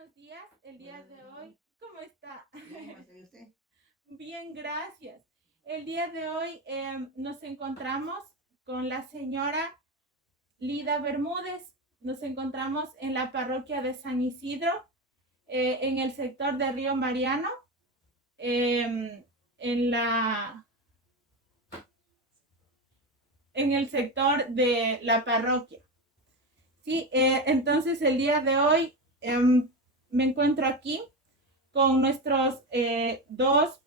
buenos días. El día de hoy, ¿cómo está? Bien, ¿cómo se usted? Bien, gracias. El día de hoy nos encontramos con la señora Lida Bermúdez. Nos encontramos en la parroquia de San Isidro, en el sector de Río Mariano, en en el sector de la parroquia. Sí, entonces el día de hoy me encuentro aquí con nuestros dos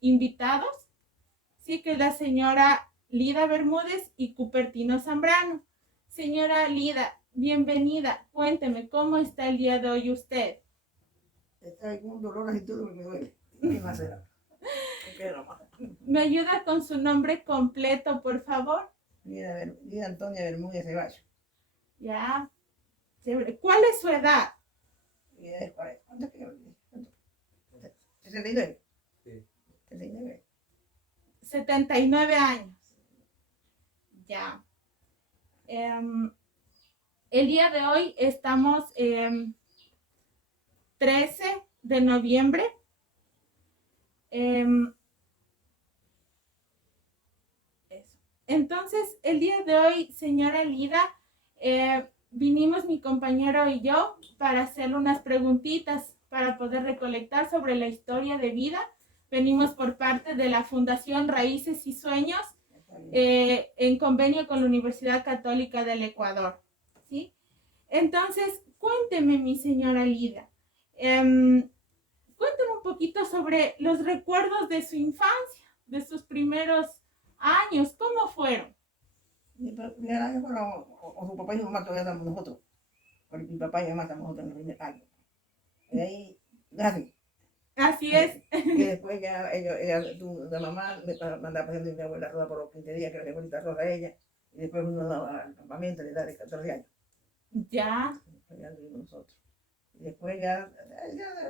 invitados, sí, que es la señora Lida Bermúdez y Cupertino Zambrano. Señora Lida, bienvenida. Cuénteme, ¿cómo está el día de hoy usted? Está con un dolor así todo que me duele. ¿Qué más será? ¿Qué nomás? ¿Me ayuda con su nombre completo, por favor? Vida Antonia Bermúdez Ceballos. Ya, chévere. ¿Cuál es su edad? Vida es 40. ¿Cuánto es que yo dije? ¿Cuánto? 69. Sí. 69. 79 años. Ya. Um, el día de hoy estamos 13 de noviembre. Eso. Entonces, el día de hoy, señora Lida, vinimos mi compañero y yo para hacerle unas preguntitas para poder recolectar sobre la historia de vida. Venimos por parte de la Fundación Raíces y Sueños en convenio con la Universidad Católica del Ecuador. ¿Sí? Entonces, cuénteme, mi señora Lida, cuénteme un poquito sobre los recuerdos de su infancia, de sus primeros años, ¿cómo fueron? Mi año con su papá y su mamá todavía estamos nosotros. Porque mi papá y mi mamá estamos nosotros en el primer año. Y ahí, así. Así es. Y después ya la mamá me mandaba pasando mi abuela Rosa por los 15 días, que era mi abuelita Rosa ella. Y después uno al campamento a la edad de 14 años. Ya. Ya anduvimos nosotros. Y después ya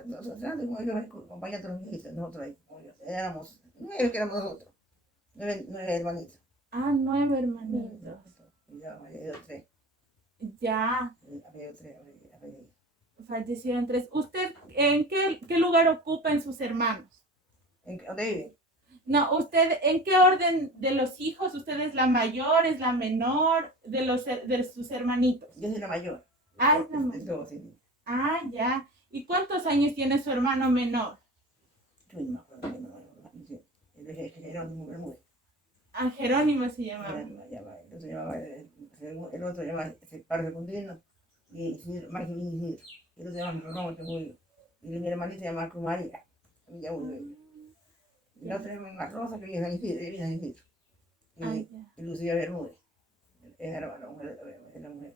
nosotros como ellos acompañando a los viejitos, nosotros ahí, como ellos. Éramos 9 que éramos nosotros, 9 hermanitos. Ah, 9 hermanitos. Y ya había ido 3. Ya. Había ido 3, había ido. Fallecieron 3. ¿Usted en qué lugar ocupa en sus hermanos? ¿Dónde vive? No, ¿usted en qué orden de los hijos? ¿Usted es la mayor, es la menor de sus hermanitos? Yo soy la mayor. Ah, es la mayor. Ah, ya. ¿Y cuántos años tiene su hermano menor? Yo no me acuerdo, él es Jerónimo Bermúdez. Ah, Jerónimo se llamaba. El otro se llama Paro Secundino y Máximo Isidro. El otro se llama Ramón, que murió. Y mi hermanita se llama Cruz María, también ya murió ella. Y la otra se llama Rosa, que vive en San Isidro. Y Lucía Bermúdez, es la mujer.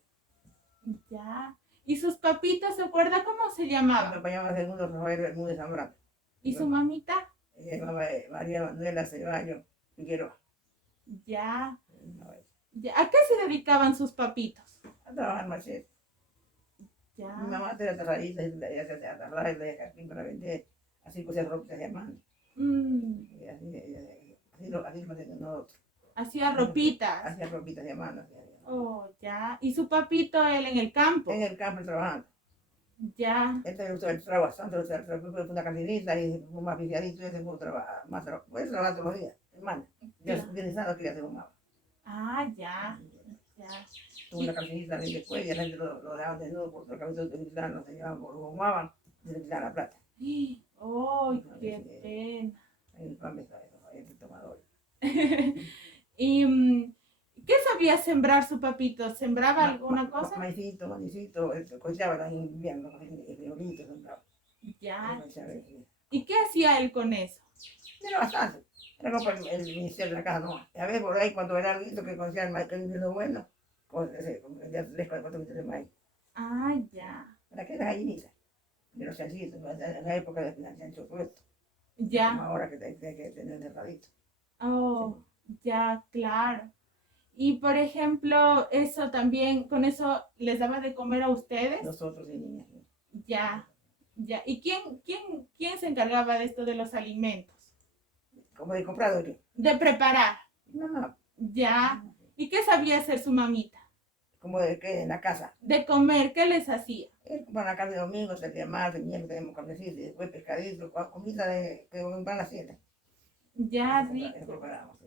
Ya. ¿Y sus papitos, se acuerda cómo se Mi llamaban? papá llamaba segundo Rafael Bermúdez Zambrano. ¿Y su mamita? Ella se llamaba María Manuela Ceballos Figueroa. Ya. Ya. ¿A qué se dedicaban sus papitos? A trabajar machete. Ya. Mi mamá tenía atarradita, ella se hacía atarrada y le jardín para vender. Así cosía ropa de mano. Y así lo hacíamos nosotros. Hacía ropitas. Hacía ropitas de mano. Oh, ya. ¿Y su papito, él en el campo? En el campo trabajando. Ya. Él también usó el trabajo bastante, fue una cantinita y fue más aficiadito y se fue a trabajar, más trabajo. Puede trabajar todos los días, hermano. Ya utilizando que ya se fumaba. Ah, ya. Ya. Tuvo una cantinita y después ya la gente lo dejaban desnudo por la cabeza de utilizar, no se llevaban, lo fumaban y se le quitaban la plata. ¡Oh, qué pena! Ahí el pan está eso, ahí el tomador. ¿Y qué sabía sembrar su papito? ¿Sembraba alguna cosa? Maicito, cosechaba en invierno, el friolito sembraba. Ya. ¿Y qué hacía él con eso? Era bastante. Era como el ministerio de la casa, no. A veces por ahí cuando era algo que conocía el maíz que invierno bueno, vendía 3, 4 litros de maíz. Ah, ya. Para que era gallinita. De los chanchitos, en la época de chancho puesto. Ya. Como ahora que hay que tener cerradito. Oh, sí. Ya, claro. Y por ejemplo, eso también, con eso les daba de comer a ustedes. Nosotros y niñas. Ya, ya. ¿Y quién se encargaba de esto de los alimentos? Como de comprador. De preparar. No. Ya. ¿Y qué sabía hacer su mamita? como de que en la casa. De comer, ¿qué les hacía? Para la carne de domingo, el día martes, miércoles tenemos carnecita, y después pescadito, comida de que van a la siete. Ya, Eso rico. preparamos.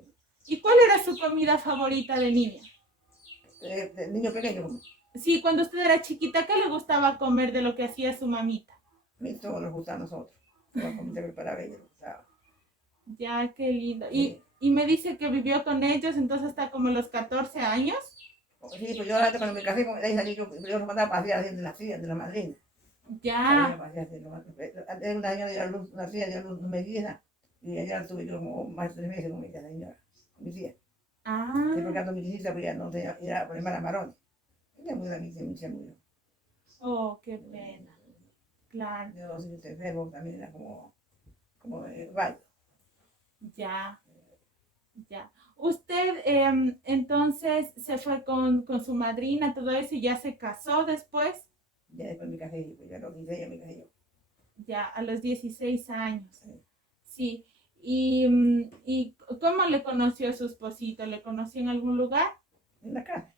¿Y cuál era su comida favorita de niña? De niño pequeño, como. Sí, cuando usted era chiquita, ¿qué le gustaba comer de lo que hacía su mamita? A mí todo nos gusta a nosotros. La comida preparada ella nos gustaba. Ya, qué lindo. Sí. Y me dice que vivió con ellos entonces hasta como los 14 años. Sí, pues yo ahora cuando me casé, ahí salí yo me mandaba a pasear haciendo las sillas de la madrina. Salía a Ya. pasear haciendo antes una señora dio a luz, una silla dio a luz melliza, y allá tuve yo como más de 3 meses con esa señora, con mi tía. Ah, Sí, porque cuando mi visita, pues ya no sé, era por hermana Marón. Ella murió a mí, se murió. oh, qué pena. Claro, Yo no sé si estoy enfermo, también era como vaya. ya, ya. Usted entonces se fue con su madrina, todo eso, y ya se casó después, Ya después me casé, pues ya a los 16 ya me casé yo. ya a los 16 años. Sí. Sí. ¿Y cómo le conoció a su esposito? ¿Le conoció en algún lugar? En la casa.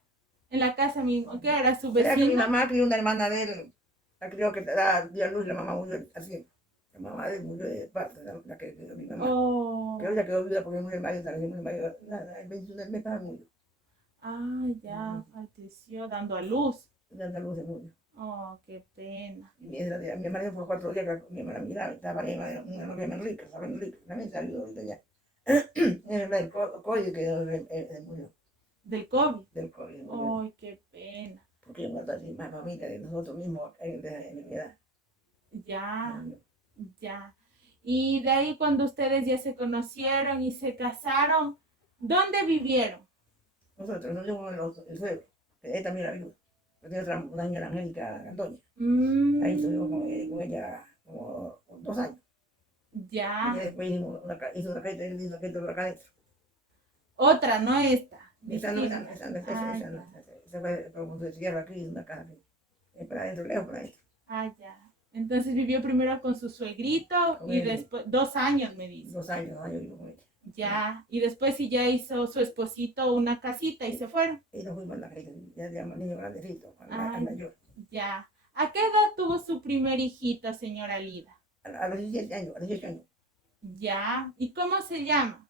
En la casa mismo, ¿qué era su Era que mi vecino? mamá crió una hermana de él, la crió que dio a luz, la mamá murió así. La mamá de él murió de parte, la que crió mi mamá. Que Oh, ella quedó viuda porque murió el marido, también murió el marido. El 21 del mes estaba murió. ah, ya falleció dando a luz. De Andaluz se murió. Oh, qué pena. Y mi marido por 4 días, que mi hermana miraba, estaba una novia Enrique, estaba Enrique, también salió ahorita ya. El COVID que murió Del COVID. del COVID. Murió. Ay, qué pena. Porque yo muerto así, más familia de nosotros mismos en mi edad. Ya, ya. Y de ahí cuando ustedes ya se conocieron y se casaron, ¿dónde vivieron? Nosotros nos llevamos el suegro, que él también era viuda. Yo tenía una señora Angélica Antonia. Ahí estuvimos con ella como 2 años. Y Ya. después hizo una caída, él hizo una caída de acá adentro. Otra, no esta. Esa no, Distinta. esa no. Esa fue como se cierra aquí, una casa aquí. Para adentro, lejos para adentro. Ah, ya. Entonces vivió primero con su suegrito Con y él. después, 2 años me dice. 2 años vivo con ella. Ya. Y después sí ya hizo su esposito una casita y se fueron. Y nos fuimos a la calle, ya llama niño grandecito, Ah, al mayor. ya. ¿A qué edad tuvo su primer hijito, señora Lida? A los 17 años, a los 18 años. Ya. ¿Y cómo se llama?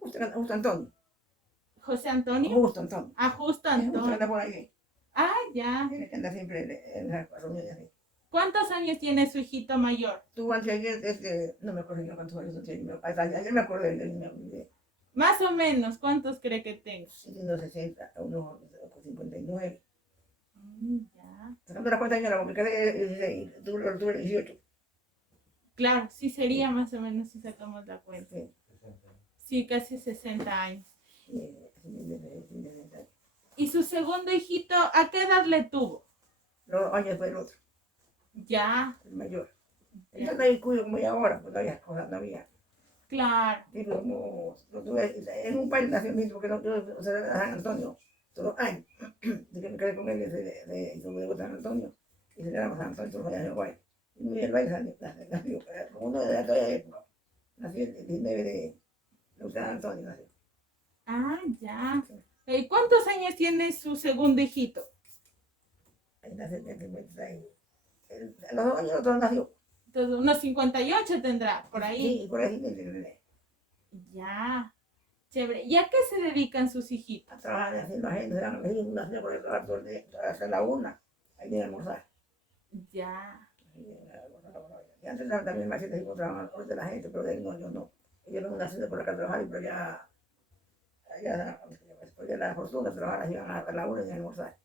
Justo Antonio. ¿José Antonio? Justo Antonio. Ah, justo Justo anda Antonio. por ahí. Ah, ya. Tiene que andar siempre en las reuniones así. ¿Cuántos años tiene su hijito mayor? Tú antes ayer, no me acuerdo yo cuántos años tiene. Ayer me acordé de él. Más o menos, ¿cuántos cree que tenga? Unos 60, unos 59. Ya. Sacando la cuenta de la porque de 16, tuve 18. Claro, sí sería más o menos si sacamos la cuenta. Sí. Sí, casi 60 años. Sí. ¿Y su segundo hijito, a qué edad le tuvo? 2 años después del otro, Ya, el mayor. ya. Entonces ahí cuido como ya ahora, pues no había cosas, no había. Claro. Tipo como, lo tuve, en un país nació mismo, porque no, yo, o sea, era San Antonio, todos los años, de que me quedé con él, yo me San Antonio, y celebramos San Antonio todos los años en Uruguay. Y muy el baile nació, como uno de aquella época, nació el 19 de San Antonio, nació. Ah, ya. ¿Y cuántos años tiene su segundo hijito? Ahí nació el 56. A los 2 años otro nació. Entonces, unos 58 tendrá, por ahí. Sí, por ahí me Ya. Chévere. ¿Y a qué se dedican sus hijitos? a trabajar haciendo agendas, eran una señora por el trabajo todo el día, hasta la 1, ahí viene a almorzar. Ya. Y antes también me hacía tipo trabajar de la gente, pero de él no, yo no. Ellos no nacieron por acá a trabajar, pero después de la fortuna de trabajar, iban a la 1 y a almorzar.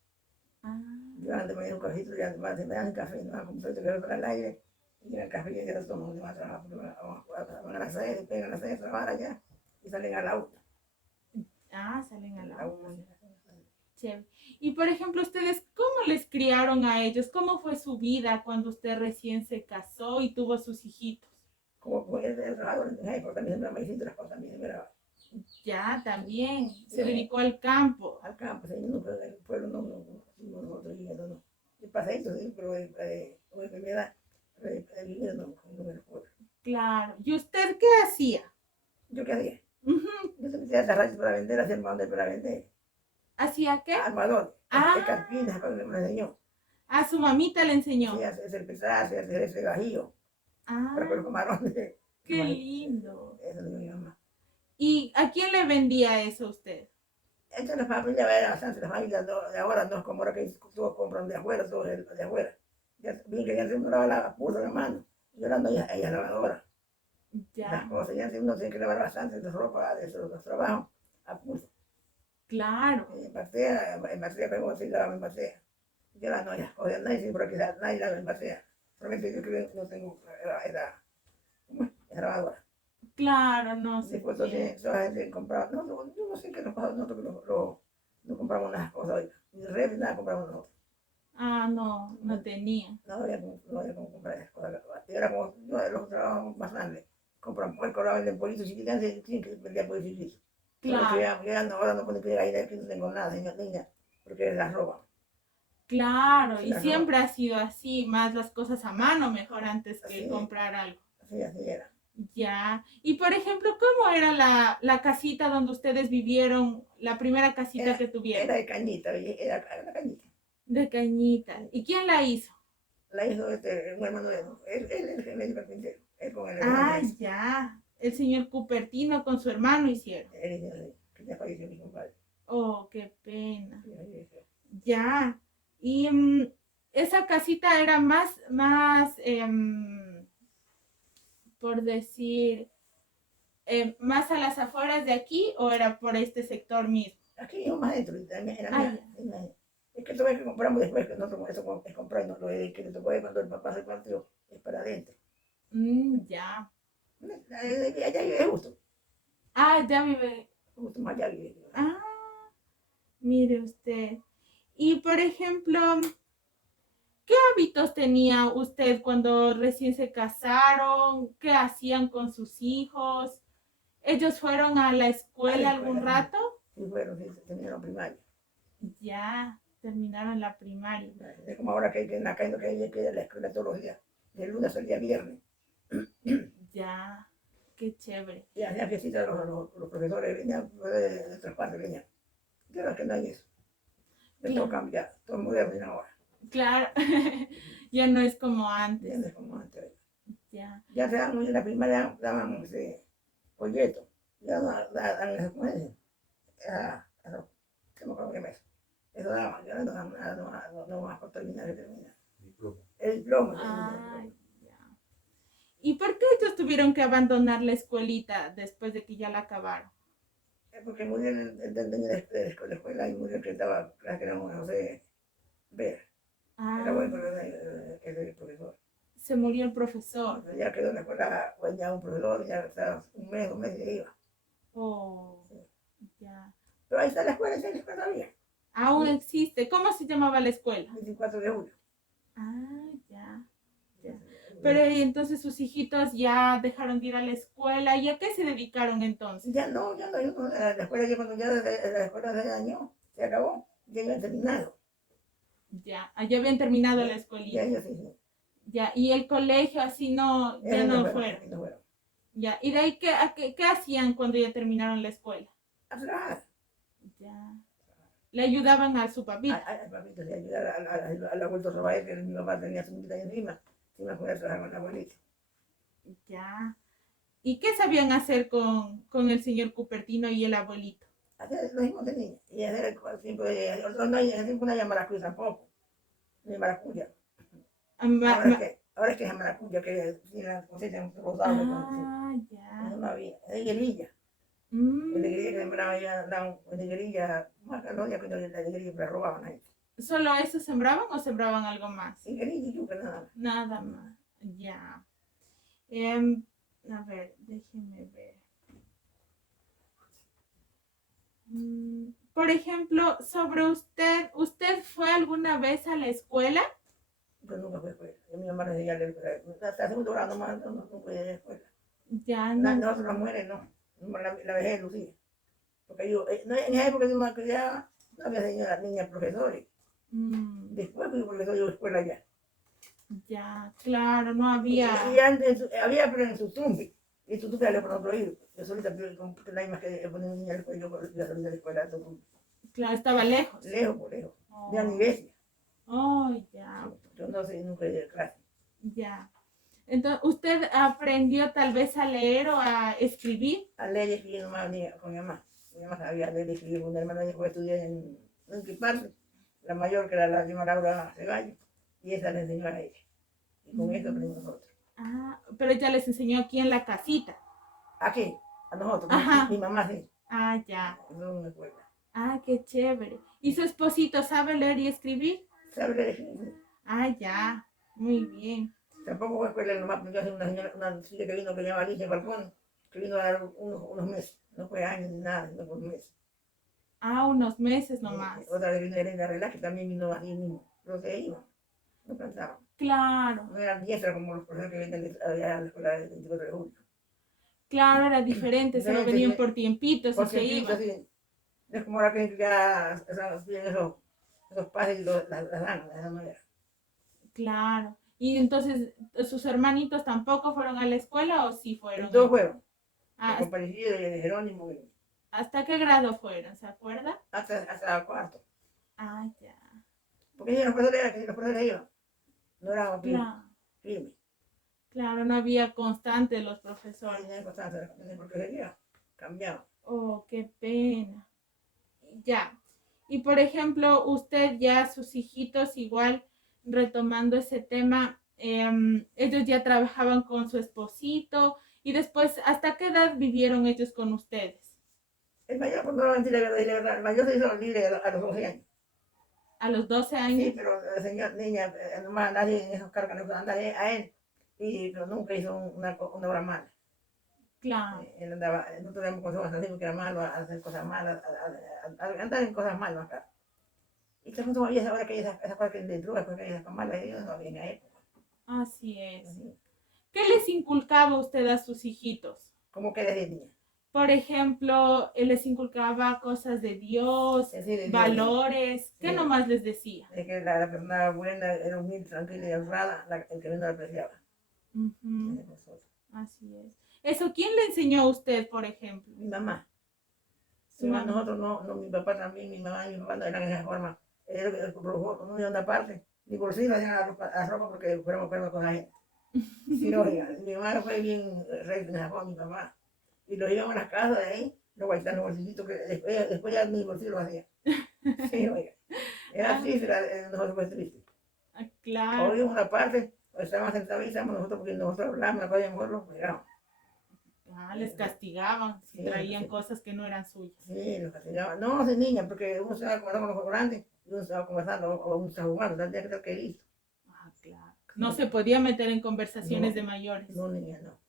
Ah, Yo antes me dieron un cafecito, ya me dan café, me dan como se que para el aire, y el café y ya toman, van a trabajar, porque van a las 6, pegan a las 6 a trabajar allá, y salen a la 1. salen a la una. Chévere. Y por ejemplo, ustedes, ¿cómo les criaron a ellos? ¿Cómo fue su vida cuando usted recién se casó y tuvo sus hijitos? Como el trabajador en México, también me hiciste las cosas, también era Ya, también. Se dedicó al campo. al campo, se no, pero el pueblo no, nosotros y eso no. Y pasadito, sí, pero con enfermedad, viviendo no me lo puedo. Claro. ¿Y usted qué hacía? ¿Yo qué hacía? Ujú. Yo se metía a agarrar para vender, hacía el mandé para vender. ¿Hacía qué? Almohadones, Ah, carpinas, cosas que me enseñó. a su mamita le enseñó. Sí, hacer pesaje, hacer ese bajío, para Ah, los camarones. qué lindo. Eso es mi mamá. ¿Y a quién le vendía eso usted? Esta es la familia, era bastante la familia de ahora, no es como ahora que todos compran de afuera, todos de afuera. Ya, bien que ya se uno la puso en la mano, yo la ando ella lavadora. Las Ya, cosas, ya uno tiene que lavar bastante de ropa, de los trabajos, a pulso. claro, En Marcea, pero sí lavaba en Marcea. Yo la no, ya, o sea, nadie siempre que nadie lava en Marcea. Solamente yo creo que no tengo ¿cómo es? Esa lavadora. claro, no se Después tiene. entonces, esa gente compraba, no, yo no sé qué nos pasó, nosotros no compramos unas cosas hoy. Ni red, nada compramos nosotros. Ah, no, no tenía. No había como comprar esas cosas. Y era como, yo de los trabajos más grandes, compran puerco, ahora venden pollitos chiquitos, tienen que vender pollitos chiquitos. Solo que Claro, ya no, ahora no pueden que ahí aquí no tengo nada, señor niña, porque las roban. claro, Se y las roban. siempre ha sido así, más las cosas a mano mejor antes que Así, comprar algo. así era. Ya. Y por ejemplo, ¿cómo era la casita donde ustedes vivieron, la primera casita que Era tuvieron? de cañita, era la cañita. De cañitas. ¿Y quién la hizo? La hizo un hermano de él es el medio carpintero, él con el hermano Ah, de él. ya. El señor Cupertino con su hermano hicieron. Él hizo así, que ya falleció mi compadre. Oh, qué pena. Sí, así es. Ya. Y esa casita era por decir, más a las afueras de aquí o era por este sector mismo. Aquí yo más adentro, también era Ah, mía. ya. Es que todo es que compramos después, que nosotros eso es comprar, no, lo que le tocó cuando el papá se partió, es para adentro. Ya. Allá vive justo, Ah, ya vive. justo más allá vive. Ah, mire usted. Y por ejemplo, ¿qué hábitos tenía usted cuando recién se casaron? ¿Qué hacían con sus hijos? ¿Ellos fueron a la A la escuela algún escuela, rato? sí fueron, sí, terminaron primaria. Ya, terminaron la primaria. Es como ahora que hay que en la calle que hay que ir a la escuela todos los días, de lunes al día viernes. Ya, qué chévere. Y hacía fiestas los profesores, venían de otras partes, venían. Y ahora que no hay eso, de todo Claro, cambia, todo moderno ahora. claro. Ya no es como Ya antes. no es como antes. Ya. Ya se dan, en la primaria daban folletos, ya dan esas cosas. Eso, ¿qué me acuerdo que me eso? Eso daban, ya no dan nada, no más por terminar, se termina. El diploma, Ah, ya. ¿Y por qué ellos tuvieron que abandonar la escuelita después de que ya la acabaron? porque murió el dueño de la escuela y murió el que estaba, la que era José Vera. Era Ah, bueno, pero era el profesor. se murió el profesor. Entonces ya quedó en la escuela, pues ya un profesor, ya estaba un mes y iba. Oh, ya. Pero ahí está la escuela todavía. Aún existe. ¿Cómo se llamaba la escuela? 24 de julio. Ah, ya, ya. Pero y entonces sus hijitos ya dejaron de ir a la escuela. ¿Y a qué se dedicaron entonces? Ya no, la escuela ya cuando ya la escuela se dañó, se acabó, ya había terminado. Ya, ya habían terminado la Ya escuelita. ellos sí, Ya, y el colegio así no, ya no fueron. no fueron. Ya, y de ahí, ¿qué hacían cuando ya terminaron la escuela? A trabajar. Ya. Le ayudaban a su papita. Al papito de ayudar al abuelo Rafael, que mi papá tenía su mitad encima, y me acuerdo de trabajar con la abuelita. Ya. ¿Y qué sabían hacer con el señor Cupertino y el abuelito? Hacer lo mismo de niña, y hacer el tiempo de, no hay tiempo no hay maracuya tampoco, ni maracuya. Ahora es que es maracuya, que tiene la cosecha rosada, Ya. eso no había, es higuerilla. El de Mm, que sembraba ya, el de guerrilla, más calor, que la de guerrilla la robaban ahí. ¿Solo eso sembraban o sembraban algo más? Higuerilla y yuca, nada. Nada más. Ya. Em, a ver, déjeme ver. Por ejemplo, sobre usted, ¿usted fue alguna vez a la escuela? Yo nunca fui a escuela. Yo mi mamá le decía, hasta segundo grado nomás, no fui a la escuela. Ya no. Nosotros las mujeres no, la vejez Lucía. Porque yo, no, en esa época yo me criaba, no había señoras, niñas, profesores. Después fui profesor yo a escuela ya. Ya, claro, no Y había. antes había, pero en su tumbi. Y su tumbi le por otro oído. Yo solita, que nadie más que poner un niño a la escuela, yo solita a la escuela, Claro, estaba lejos. Lejos por lejos. Oh, De la iglesia. ya, Yo no sé, nunca he ido a clase. ya. Entonces, ¿usted aprendió tal vez a leer o a escribir? A leer y escribir nomás con mi mamá. Mi mamá sabía leer y escribir. Una hermana dijo que estudié en Quiparte. La mayor, que era la señora Laura Ceballos. Y esa le enseñó a ella. Y con eso aprendimos nosotros. Ah, pero ella les enseñó aquí en la casita. Aquí, a nosotros. Ajá. Mi mamá sí. Ah, ya. Eso es una escuela. Ah, qué chévere. ¿Y su esposito sabe leer y escribir? ¿Sabe leer y escribir? Ah, ya. Muy bien. Tampoco fue escuela nomás, yo hace una señora, una chica que vino que se llama Alicia Falcón, que vino a dar unos meses, no fue años ni nada, sino por meses. Ah, unos meses nomás. Otra vez vino Elena Relax, que también vino así mismo, los que iban, no cansaban. Claro, No eran diestras como los profesores que vienen allá a la escuela del 24 de julio. claro, era diferente, solo Diferente, venían sí. por tiempitos y Por se tiempito, iban. sí. No es como ahora que ya tienen esos pases y las dan de esa manera. Claro. Y entonces, ¿sus hermanitos tampoco fueron a la escuela o sí fueron? Todos fueron, el Ah, comparecido y el de Jerónimo, ¿hasta qué grado fueron? ¿Se acuerda? hasta cuarto. Ah, ya. Porque los profesores iban, no eran Claro, firmes. claro, no había constante los profesores. Tenía constancia, porque sería cambiado. Oh, qué pena. Ya. Y por ejemplo, usted ya, sus hijitos, igual retomando ese tema, ellos ya trabajaban con su esposito y después, ¿hasta qué edad vivieron ellos con ustedes? El mayor, por no mentir, la verdad, el mayor se hizo libre a los 12 años. ¿A los 12 Sí, años? pero la señora, niña, nomás nadie en esos cargos le anda a él, pero nunca hizo una obra mala. Claro. Él andaba, nosotros éramos consejos así porque era malo, a hacer cosas malas, a andar en cosas malas acá. Y también todavía ahora que hay esas cosas que de drogas, porque hay esas cosas malas, ellos no vienen a época. Así es. Así, ¿Qué les inculcaba usted a sus hijitos? como que desde niña. Por ejemplo, les inculcaba cosas de Dios, Sí, de Dios, valores. ¿Qué sí. nomás les decía? De que la persona buena era humilde, tranquila y honrada, el que no la apreciaba. Ujú, Nosotros. así es. ¿Eso quién le enseñó a usted, por ejemplo? Mi mamá. Su mamá. Nosotros no, mi papá también, mi mamá y mi papá no eran de esa forma. No iban a parte, ni por sí no hacían la ropa porque fuéramos con la gente. Sí, oiga, mi mamá fue bien recta en esa forma, mi papá. Y lo íbamos a las casas de ahí, lo guaitaban los bolsillitos, que después ya mi bolsillo lo hacía. Sí, oiga. Era Ah, triste, nosotros fue triste. O claro. íbamos a parte, o estábamos sentados y estábamos nosotros, porque nosotros hablamos, la cosa mejor lo pegamos. Ah, les castigaban si Sí, traían sí. cosas que no eran suyas. Sí, los castigaban. No, de niña, porque uno estaba conversando con los grandes y uno estaba conversando o uno estaba jugando, tendría que estar querido. Ah, claro. No se podía meter en conversaciones No, de mayores. no, niña, no.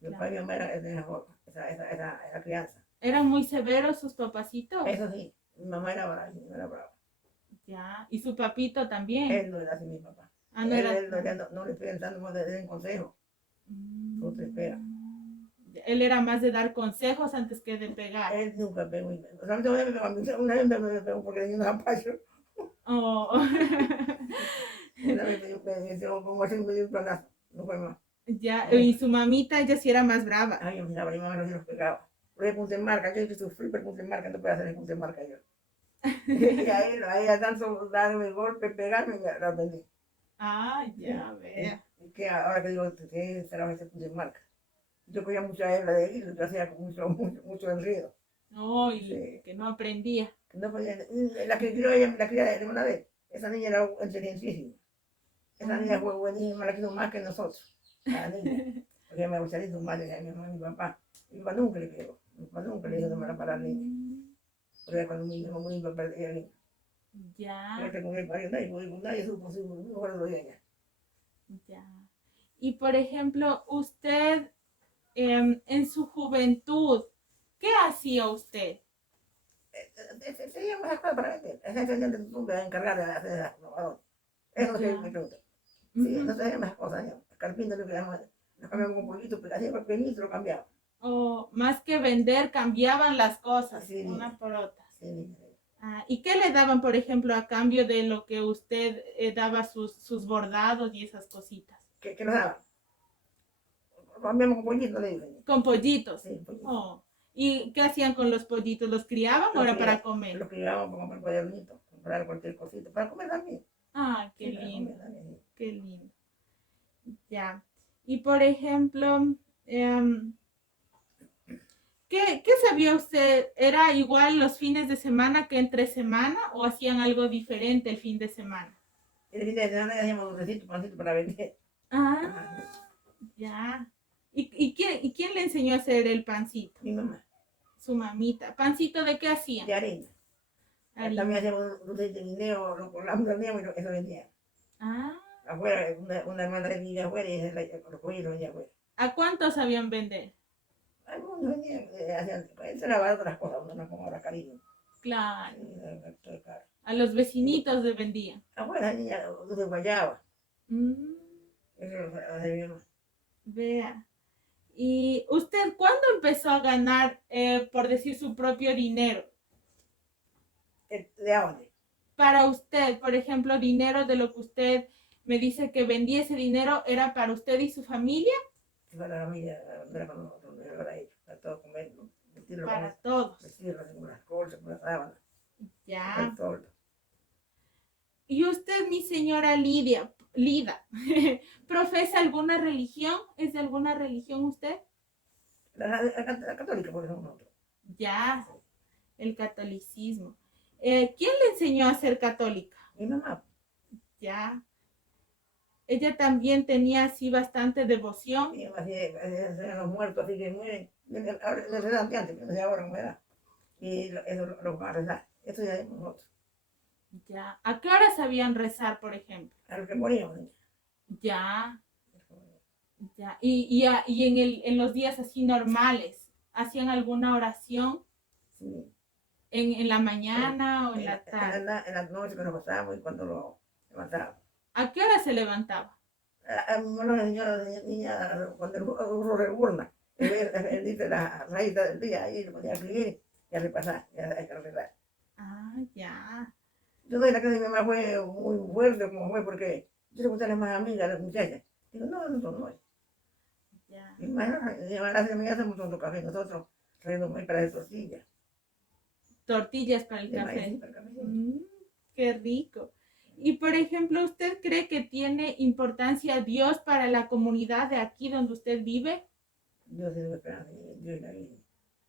Mi papá y mi mamá era de esa forma, esa crianza. ¿Eran muy severos sus papacitos? Eso sí, mi mamá era brava, mi mamá era brava. Ya. ¿Y su papito también? Él no era así, mi papá. Ah, no era. No le estoy dando más de consejo, no te espera. Él era más de dar consejos antes que de pegar. Él nunca pegó. Solamente una vez me pegó porque tenía un zapacho. Oh. Una vez me dio como así, me dio un planazo. No fue más. Ya, y su mamita, ella sí era más brava. Ay, yo miraba, mi mamá no se los pegaba. Pero el punto en marca, yo sufrí por el punto en marca, no puedo hacer el punto en marca yo. Y a ella tanto darme golpe, pegarme, me lo aprendí. Ah, ya, vea. Y que ahora que digo que será ese punto en marca. Yo cogía mucha hebra de ahí, yo hacía mucho enredo. No, y Sí. que no aprendía. No podía, la que crió ella, la cría de una vez, esa niña era inteligentísima. Esa niña fue buenísima, la quiso más que nosotros, la niña. Porque me gustaría su madre, mi mamá y mi papá. Mi papá nunca le pegó, mi papá nunca le dijo no me la para la niña. Porque cuando mi mamá y mi papá era niña. Ya, Fíjate con el parió, nadie supo si no fuera lo de ella. ya. Y por ejemplo, usted en su juventud, ¿qué hacía usted? Teníamos esas cosas para vender. Esa gente de tu encargar de hacer esas cosas. Eso sí me pregunta. Sí, no teníamos esas cosas. Carpinteros que nos cambiamos con pollito, pero hacía pequeñito lo cambiaba. O más que vender, cambiaban las cosas, Sí, una por otra. sí. Ah, ¿y qué le daban, por ejemplo, a cambio de lo que usted daba sus bordados y esas cositas? ¿Qué nos daban? Cambiamos con pollito, le dije. Con pollitos. Sí, pollito. Oh. ¿Y qué hacían con los pollitos? ¿Los criaban o era para comer? Lo criábamos para comprar cuadernito, comprar cualquier cosita, para comer también. Ah, qué Sí, para lindo, comer también. qué lindo. Ya. Y por ejemplo, em, ¿qué sabía usted? ¿Era igual los fines de semana que entre semana o hacían algo diferente el fin de semana? Y el fin de semana hacíamos dulcecitos, pancitos para vender. Ah, ya. ¿Y quién le enseñó a hacer el pancito? Mi mamá, Su mamita. ¿Pancito de qué hacían? de harina. También Harina. hacíamos dulces de guineo, lo horneamos y eso vendía. Ah, Afuera, una hermana de vivía afuera y lo cogía y lo vendía afuera. ¿a cuántos sabían vender? Algunos vendían, hacían, él se lavaba otras cosas, no como ahora cariño. Claro. Todo es caro. A los vecinitos le vendían. Afuera, niña, dulce de guayaba. Mm, Eso lo hacía mi mamá. vea. ¿Y usted cuándo empezó a ganar, por decir, su propio dinero? ¿De dónde? Para usted, por ejemplo, dinero de lo que usted me dice que vendía ese dinero, ¿era para usted y su familia? Para la familia, no era para nosotros, no era para ellos, para todos comer, ¿no? Vestirlo con Para eso, todos. vestirlo con las colchas, con las sábanas, con Ya. el toldo. ¿Y usted, mi señora Lida, profesa alguna religión? ¿Es de alguna religión usted? La católica, por ejemplo, nosotros. Ya, el catolicismo. ¿Quién le enseñó a ser católica? Mi mamá, Ya. Ella también tenía así bastante devoción. mi mamá hacía los muertos, así que mueren, ahora les redan de antes, pero no sé ahora cómo era. Y eso lo van a rezar. Eso ya es nosotros. Ya. ¿A qué hora sabían rezar, por ejemplo? A los que moríamos, niña. Ya, ya. Y en los días así normales, ¿hacían alguna oración Sí. en la mañana o en la tarde? En la noche que nos pasábamos y cuando lo levantábamos. ¿A qué hora se levantaba? Bueno, señora, niña, cuando uno reburna, él dice la raíz del día, ahí lo podía escribir y a repasar, y a rezar. Ah, ya, Yo doy la clase de mi mamá fue muy fuerte, como fue, porque yo le gustan más amigas a las muchachas. Digo, no, no es. ya. Mi mamá hace amigas hacemos tanto café, nosotros trayendo muy para de tortillas, Tortillas para el de maíz café. para el café. Mm, qué rico. Y por ejemplo, ¿usted cree que tiene importancia Dios para la comunidad de aquí donde usted vive? Yo tengo esperanza, yo y la vida.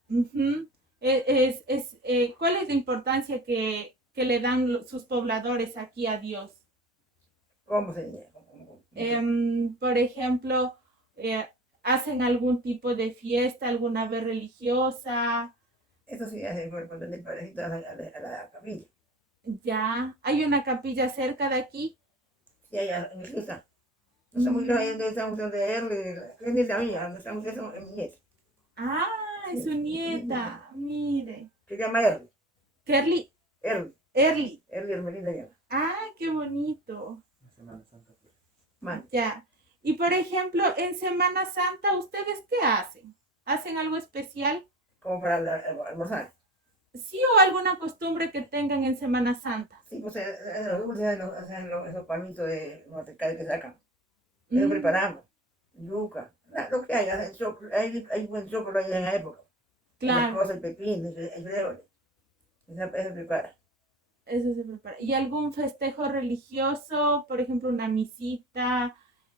Ujú. ¿Cuál es la importancia que le dan sus pobladores aquí a Dios? ¿Cómo se dice? Por ejemplo, ¿hacen algún tipo de fiesta alguna vez religiosa? Eso sí hace por poner el padrecito a la capilla. Ya, hay una capilla cerca de aquí. Sí, allá en Suiza. No está muy lejos, ahí donde estamos de él, es nieta mía, donde estamos eso es mi nieta. Ah, es Sí, su mi nieta. nieta, mire. Se llama Erly. Kerly, Erly. Early. Erly Hermelinda llama. Ah, qué bonito. Semana Santa. Man. Ya. Y por ejemplo, en Semana Santa, ¿ustedes qué hacen? ¿Hacen algo especial? Como para almorzar. ¿Sí o alguna costumbre que tengan en Semana Santa? Sí, pues los dulces hacen esos palmitos de mantecal que sacan. Eso Mm, preparamos. Yuca. Lo que hay, hacen choclo, hay buen choclo ahí en la época. Las claro, cosas, el pepino, el frijoles. Eso prepara. eso se prepara. ¿Y algún festejo religioso? Por ejemplo, una misita.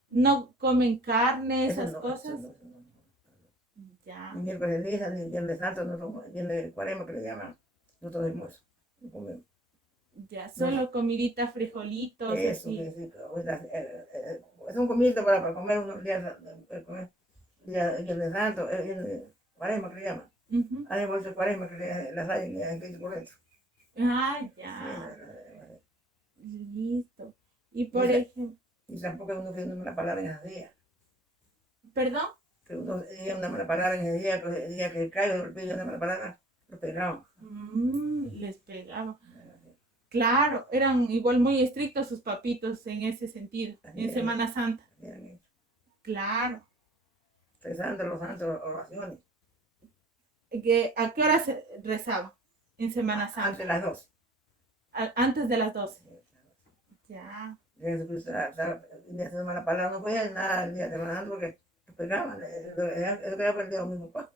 ¿No comen carne, Eso esas no, eso cosas? no, eso no. Ya, Ni miércoles de ceniza, ni viernes santo, no somos, viernes de cuaresma que le llaman. Nosotros hemos, no comemos. ya. No, Solo comidita, frijolitos, eso, así. sí, es un comidito para comer unos días, comer viernes santo, viernes cuaresma que le llaman. Ujú. Hay bolsas de cuaresma que las hay en que por dentro. Ah, Sí, ya. Listo. Y por y, ejemplo, y tampoco uno que una mala palabra en ese día. perdón. Que uno diga una mala palabra en ese día, que el día que caiga, o pide una mala palabra, lo pegamos. Les pegaba. Claro, eran igual muy estrictos sus papitos en ese sentido, Así en eran, Semana Santa. así eran hechos. Claro. Rezando los santos oraciones. ¿A qué hora se rezaba en Semana Santa? Antes de las 2. Antes de las 12. Ya. Jesucristo, de hacer mala palabra no podía nada el día de Semana Santa porque lo pegaban. Eso que había aprendido mi papá.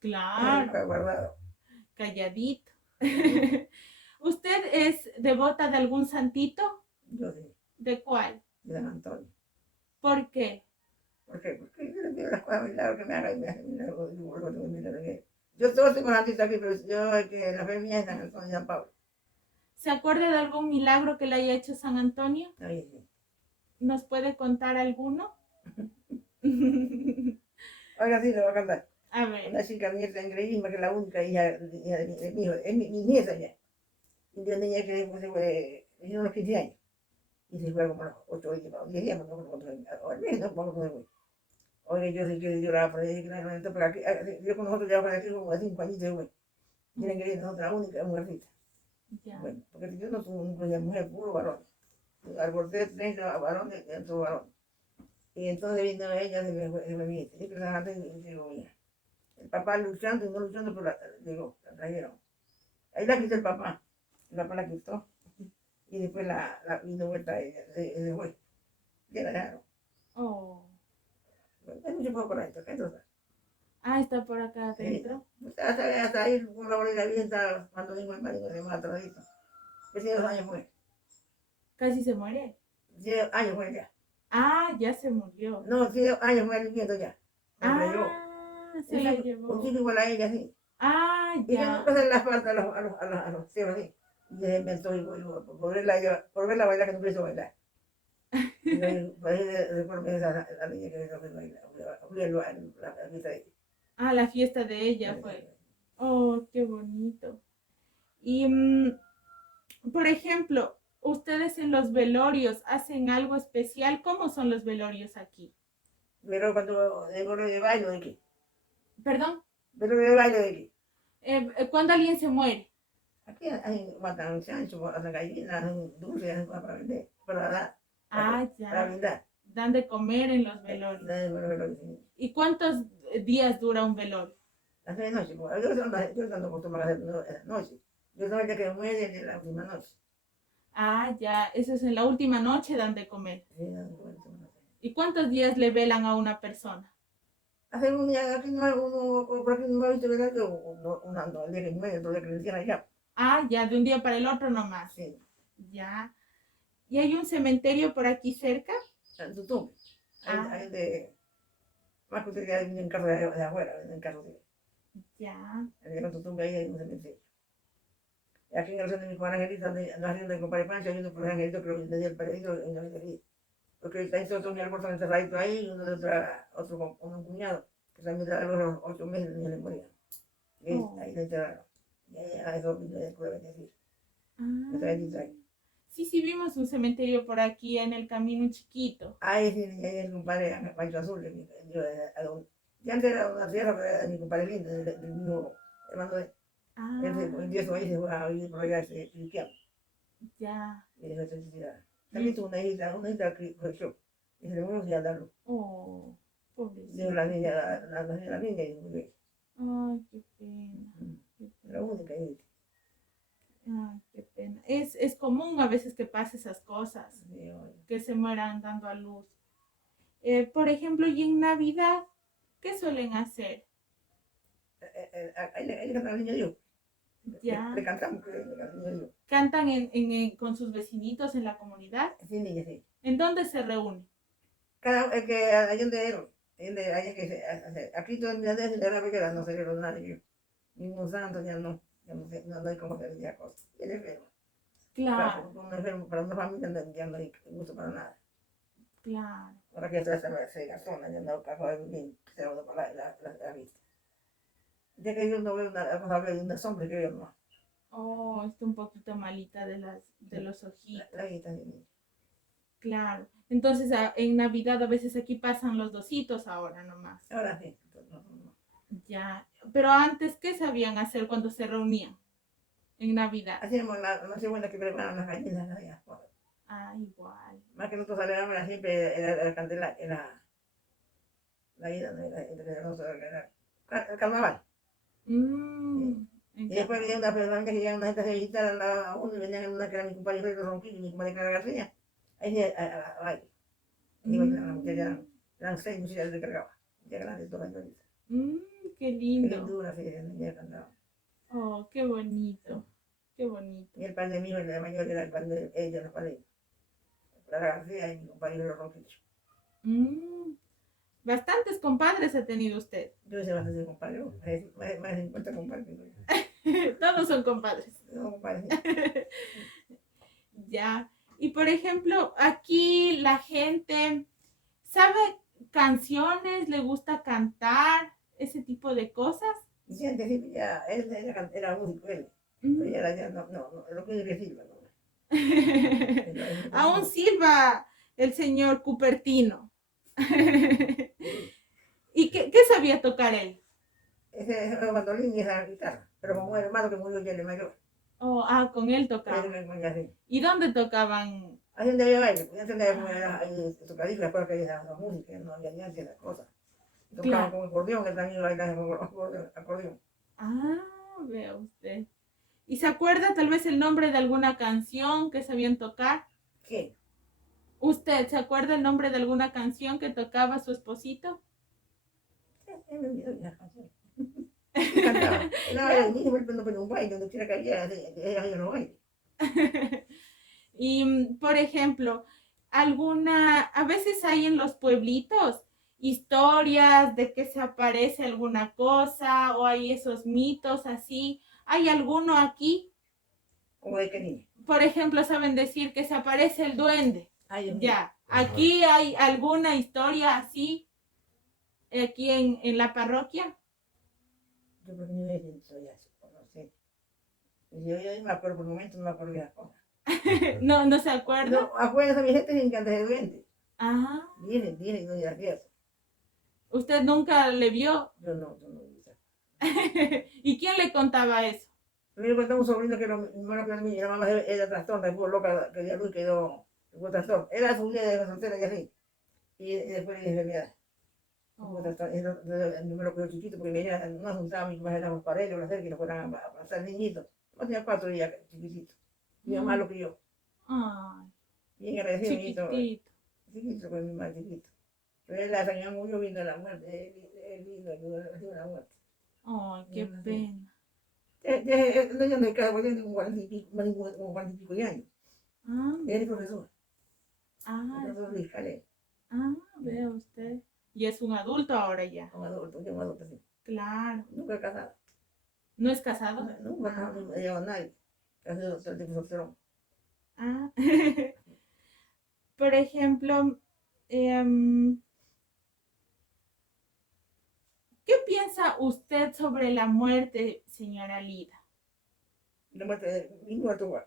Claro, guardado. calladito. ¿Usted es devota de algún santito? Yo sí, ¿De cuál? de San Antonio. ¿Por qué? ¿Por qué? Porque yo le pido las cosas milagros que me haga y me hace milagros. Yo todo estoy con artista aquí, pero yo que la fe mía es San Antonio y San Pablo. ¿Se acuerda de algún milagro que le haya hecho San Antonio? Ahí sí. ¿Nos puede contar alguno? Ahora sí lo voy a cantar. A ver, Una chica nieta increíble, que es la única hija de mi hijo, es mi nieta ya. Y yo niña que pues, se fue, vino a los 15 años. Y se fue como a los 8 días, 10 días, no me acuerdo cuánto fue. Al mes, no me acuerdo cuánto fue. Oye, yo sí que lloraba por ahí, claro, entonces, pero aquí, yo con nosotros ya para aquí como de 5 añitos, güey. Tienen que ir nosotros la única mujercita. ya. Bueno, porque yo no tuve una mujer, puro varón. Aborté 30 varones, todo varón. Y entonces vino ella, se me vino, y antes y digo, mira, el papá luchando y no luchando, pero llegó, la trajeron. Ahí la quitó el papá la quitó, y después la vino vuelta a ella, se fue, ya la dejaron. Oh. Bueno, hay mucho poco por ahí, entonces. Ah, está por acá Sí, adentro. hasta ahí, con la bolera bien, cuando vino el marido de más atrasadito. Que tiene 2 años fue, Casi se muere. 10 años fue ya. Ah, ya se murió. No, 10 años fue viviendo ya, me la llevó. Ah, se la Un llevó. chico igual a ella, sí. Ah, Y que ya. nunca se le falta a los tíos así. Y se inventó por verla bailar que nunca hizo bailar. Y yo, por ahí recuerdo que esa la niña que hizo bailar. Fui a la fiesta de Ah, la fiesta de ella ella. fue. Oh, qué bonito. Y, por ejemplo, ustedes en los velorios hacen algo especial. ¿Cómo son los velorios aquí? Pero cuando digo lo de baile, ¿de qué? Perdón, Pero de baile, ¿de qué? cuando alguien se muere. Aquí hay matan chancho, hacen gallinas, hacen dulces para vender, para dar, Ah, para ya. brindar. Dan de comer en los velorios. ¿Y cuántos días dura un velorio? Hace de noche, yo no acostumbrado a hacer noche. Yo soy el día que muere de la última noche. Ah, ya. Eso es en la última noche dan de comer. Sí, no, no sé. ¿Y cuántos días le velan a una persona? Hace un día, aquí no hay uno, por aquí no he visto, ¿verdad? Que no, el día que muere, otro día que le decían allá. Ah, ya, de un día para el otro nomás. Sí, Ya. ¿Y hay un cementerio por aquí cerca? en tu tumba. Ah, Hay de, más que usted ya viene en carro de afuera, en carro de, ya. en tu tumba ahí hay un cementerio. Y aquí en el centro de mi Juan Angelito, en la hacienda de compadre Pancho, hay uno por Angelito que le dio el periódico en la ventería. Porque está ahí otro mi almuerzo encerradito ahí, y uno de otro con un cuñado, que también a los 8 meses de memoria. Y Oh. ahí se enteraron. Y ahí a eso le puede decir. Me Ah. trae distraído. Sí, sí, vimos un cementerio por aquí en el camino chiquito. Ahí sí, ahí el compadre Pancho Azul, ya antes era una tierra, pero era mi compadre lindo, del mismo hermano de él. Se Ah, vendió eso ahí, se fue a vivir por allá, se cristiano. ya. Y dejó esa necesidad. También tuvo una hija que creció. Y se le murió sin darlo. Oh, Dijo pobrecito. la niña, la niña y murió. Ay, qué pena. Qué La pena. única hija. Ay, qué pena. Es común a veces que pase esas cosas, Sí, oye. que se mueran dando a luz. Por ejemplo, y en Navidad, ¿qué suelen hacer? Ahí le canta al niño Dios. Le Ya. cantamos que le canta al niño Dios. ¿Cantan con sus vecinitos en la comunidad? Sí, niña, sí. ¿En dónde se reúnen? Es que hay donde él, hay que aquí todo el día de la vegana no se le nada yo. Ningún santo ya no sé, no hay como hacer ya cosas. Y él es enfermo. Claro, Un enfermo para una familia ya no hay gusto para nada. claro. Ahora que toda se gastó, ya no acaba de vivir, se va para la vista. Ya que yo no veo una, vamos a ver una sombra que yo no. Oh, está un poquito malita de los La ojitos. vista, sí. Claro. Entonces, en Navidad a veces aquí pasan los dositos ahora nomás. Ahora sí. Ya. Pero antes, ¿qué sabían hacer cuando se reunían en Navidad? Hacíamos la noche buena que preparaban las gallinas allá. Ah, igual. Más que nosotros salíamos siempre era la candela, la ida, el carnaval. Sí. Mmm, en Y después carnaval. había una persona que llegaba una gente a visitar a uno y venían en una que era mi compadre Freddy Ronquillo y mi compadre Clara García. Ahí sí, a baile. Y bueno, las muchachas eran 6 muchachas que cargaba. Ya grandes todas las Mm, qué Qué lindo. lindura, sí, esa niña cantaba. Oh, qué bonito. Qué bonito. Y el padre mío, el de mayor, era el padre de ella, los padres. Clara García y mi compañero Roquillo. Mm, bastantes compadres ha tenido usted. Yo hice bastante compadre, más de 50 compadres. Todos son compadres. No, compadre, sí. Ya. Y por ejemplo, aquí la gente sabe canciones, le gusta cantar, ese tipo de cosas. Y sí, antes sí, ya, él era músico, él. Pero Mm. ya, no, lo que decir, no. Es muy Aún conocido. silba el señor Cupertino. ¿Y qué sabía tocar él? Ese es el bandolín y esa guitarra. Pero como el hermano que murió ya de mayor, Oh, ah, con él él tocaba. me ponía así. ¿Y dónde tocaban? Ahí donde había baile, pues antes había como era tocadiscos, después que había la música, no había ni antes las cosas. Tocaban Claro. con acordeón, que también bailaban con acordeón. Ah, vea usted. ¿Y se acuerda tal vez el nombre de alguna canción que sabían tocar? ¿Qué? ¿Usted se acuerda el nombre de alguna canción que tocaba su esposito? Me olvidó ya. Y cantaba. No, era el niño, pero un baile, donde quiera que había, era yo no baile. Y, por ejemplo, a veces hay en los pueblitos historias de que se aparece alguna cosa o hay esos mitos así. ¿Hay alguno aquí? Como de qué niño. Por ejemplo, saben decir que se aparece el duende. Ay, Dios mío. Ya, aquí hay alguna historia así, aquí en la parroquia. Yo creo que ni me siento ya, no sé. Yo me acuerdo por momentos, no me acuerdo de las cosas. No, no se acuerda. No, afuera de mi gente sin que antes de duende. Ah, Vienen, no ya cierto. usted nunca le vio. Yo no. ¿Y quién le contaba eso? Me contaba un sobrino que era hermano que mi mamá era trastorna, estuvo loca, que ya Luis tuvo trastorno. Era su vida de la soltera y así. Y después de enfermedad. Oh. El número que yo chiquito, porque venía, no juntaba mis más éramos parellos, las que no fueran a pasar niñitos. No tenía 4 días chiquititos. Mi mamá lo crió. Ay, Bien agradecido, niñito, chiquitito. chiquito con mi mamá chiquito. Pero él la señora murió viendo la muerte, él vino a la muerte. Ay, qué pena. No, yo no he quedado con 40 y pico, como 40 y pico de años. Ah, Él es profesor, ah, profesor de Iscalé, vea usted. Y es un adulto ahora ya. yo un adulto, sí. Claro. Nunca he casado, ¿No es casado? nunca he casado, no he llevado a nadie. Ha sido todo el tiempo solterón. Ah. Por ejemplo, em, ¿qué piensa usted sobre la muerte, señora Lida? La muerte de mi muerto igual,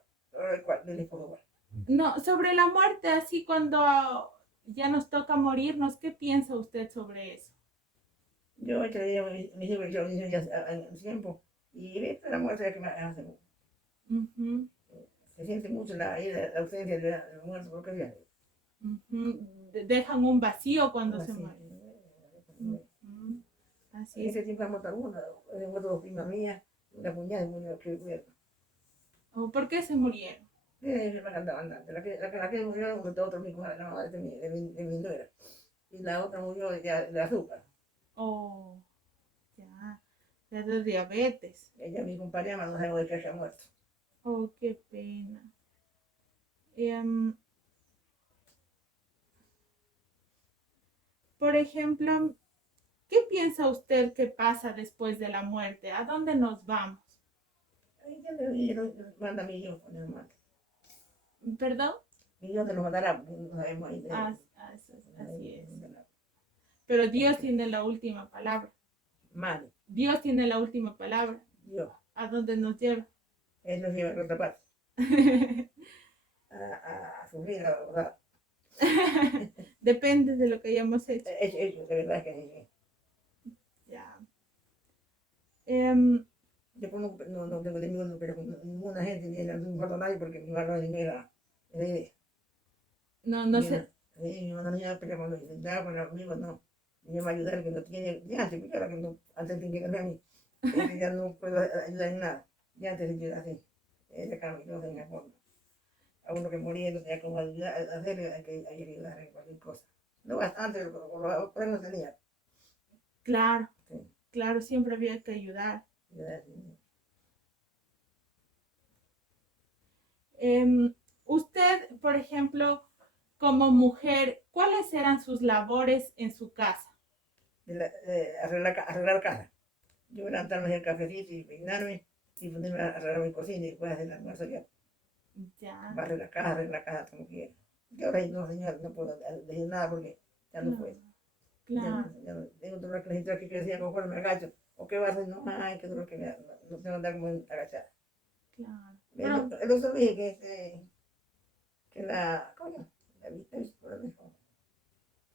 del esposo igual. No, sobre la muerte, así cuando ya nos toca morirnos, ¿qué piensa usted sobre eso? Yo he creído mis hijos ya en tiempo y esta la muerte que me hace. Ujú, Se siente mucho la ausencia de la muerte porque ya. ujú. Dejan un vacío cuando se Así. mueren. Ujú, así En es. ese tiempo ha muerto alguna, he muerto dos primas mías, una cuñada murió que murió. ¿O por qué se murieron? Me encantaba andar. La que murió murió otro hijo, la mamá de mi nuera. Y la otra murió de azúcar. Oh, ya, ya de diabetes. Ella, mi compañera, no sabemos de qué se ha muerto. Oh, qué pena. Em, por ejemplo, ¿qué piensa usted que pasa después de la muerte? ¿A dónde nos vamos? Ahí ya le manda mi Dios, con el mate. ¿Perdón? Mi Dios te lo mandará, porque no sabemos ahí. Así es. Pero Dios tiene la última palabra. Madre, Dios tiene la última palabra. Dios, ¿A dónde nos lleva? Él nos lleva a otra parte, a sufrir, ¿verdad? Depende de lo que hayamos hecho. Hecho, de verdad que Ya. Em, yo no tengo enemigos, pero con ninguna gente, ni no importa a nadie, porque mi hermano ni era de no, no sé. mi hermano ni era pelea cuando intentaba con los amigos, no. Ni me va a ayudar, que no tiene, ya antes, porque ahora que no, antes tenía que darme a mí, que ya no puedo ayudar en nada, ya antes de que así, ella cambió de una forma. A uno que moría no tenía como ayudar, hacerle, hay que ayudar en cualquier cosa. No bastante, pero no tenía. Claro. Sí. Claro, siempre había que ayudar. Usted, por ejemplo, como mujer, ¿cuáles eran sus labores en su casa? Arreglar casa. Yo levantarme el cafecito y peinarme y ponerme a arreglar mi cocina y después hacer el almuerzo ya. Ya, Barrer la casa como quiera. Yo ahora no, señor, no puedo decir nada porque ya no puedo. claro, Ya no, tengo dolor que necesito aquí que decía conforme me agacho. ¿O qué va a hacer? No, ay, qué dolor que me da. No tengo que andar como agachada. claro. El otro dije que la, coño, la vista es por el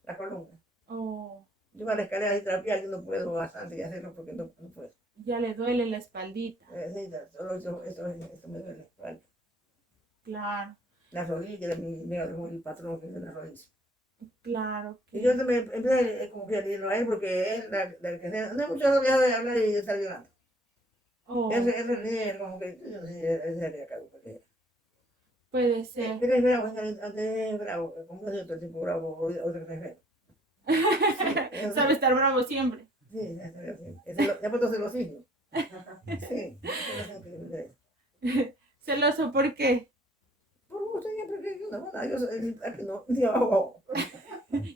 la columna. Oh, Yo a la escalera y trapear, yo no puedo bastante hacerlo porque no puedo. ya le duele la espaldita. Sí, solo eso me duele la espalda. Claro, La rodilla, me duele el patrón que es de la rodilla. claro. Y yo me empecé como que a decirlo a él porque él, la que sea, no hay mucho dejar de hablar y de estar llorando. Oh, Ese niño como que, yo no sé, ese sería porque puede ser. él es bravo, antes es bravo, como es otro tipo bravo, otro que es feo. Sí, Sabe estar bravo siempre. sí, ya puesto celosismo. Sí, celosismo. Celoso, ¿por qué? Por gusto, siempre que yo no, yo aquí no, digo, abajo.